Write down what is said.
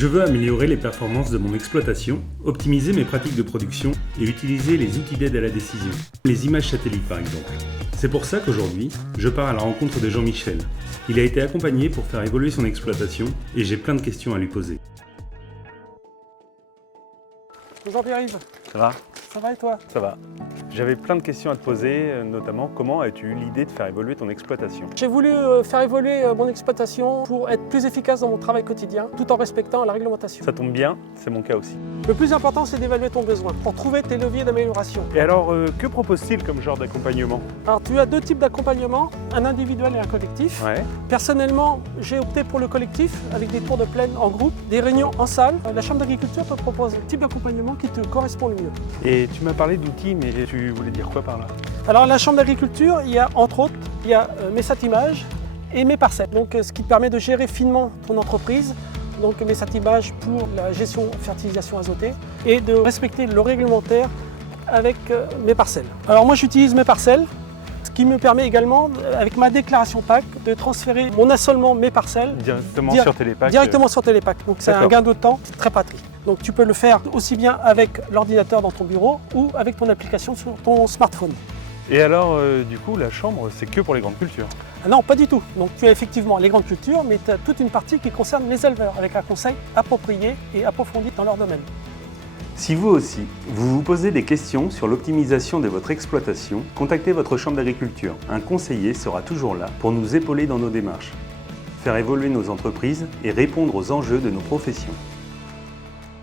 Je veux améliorer les performances de mon exploitation, optimiser mes pratiques de production et utiliser les outils d'aide à la décision, les images satellites par exemple. C'est pour ça qu'aujourd'hui, je pars à la rencontre de Jean-Michel. Il a été accompagné pour faire évoluer son exploitation et j'ai plein de questions à lui poser. Bonjour Pierre-Yves. Ça va ? Ça va et toi? Ça va. J'avais plein de questions à te poser, notamment comment as-tu eu l'idée de faire évoluer ton exploitation ? J'ai voulu faire évoluer mon exploitation pour être plus efficace dans mon travail quotidien, tout en respectant la réglementation. Ça tombe bien, c'est mon cas aussi. Le plus important, c'est d'évaluer ton besoin pour trouver tes leviers d'amélioration. Et alors, que propose-t-il comme genre d'accompagnement ? Alors, tu as deux types d'accompagnement, un individuel et un collectif. Ouais. Personnellement, j'ai opté pour le collectif avec des tours de plaine en groupe, des réunions en salle. La Chambre d'agriculture te propose le type d'accompagnement qui te correspond le mieux. Et tu m'as parlé d'outils, mais tu voulais dire quoi par là ? Alors, la Chambre d'agriculture, il y a entre autres, il y a Messatimage et Mes Parcelles. Donc, ce qui te permet de gérer finement ton entreprise. Donc Messatimage pour la gestion fertilisation azotée et de respecter le réglementaire avec Mes Parcelles. Alors moi j'utilise Mes Parcelles, ce qui me permet également, avec ma déclaration PAC, de transférer mon assolement Mes Parcelles directement sur Télépac. Directement sur Télépac. Donc c'est un gain de temps, c'est très pratique. Donc tu peux le faire aussi bien avec l'ordinateur dans ton bureau ou avec ton application sur ton smartphone. Et alors, du coup, la chambre, c'est que pour les grandes cultures ? Ah non, pas du tout. Donc tu as effectivement les grandes cultures, mais tu as toute une partie qui concerne les éleveurs, avec un conseil approprié et approfondi dans leur domaine. Si vous aussi, vous vous posez des questions sur l'optimisation de votre exploitation, contactez votre chambre d'agriculture. Un conseiller sera toujours là pour nous épauler dans nos démarches, faire évoluer nos entreprises et répondre aux enjeux de nos professions.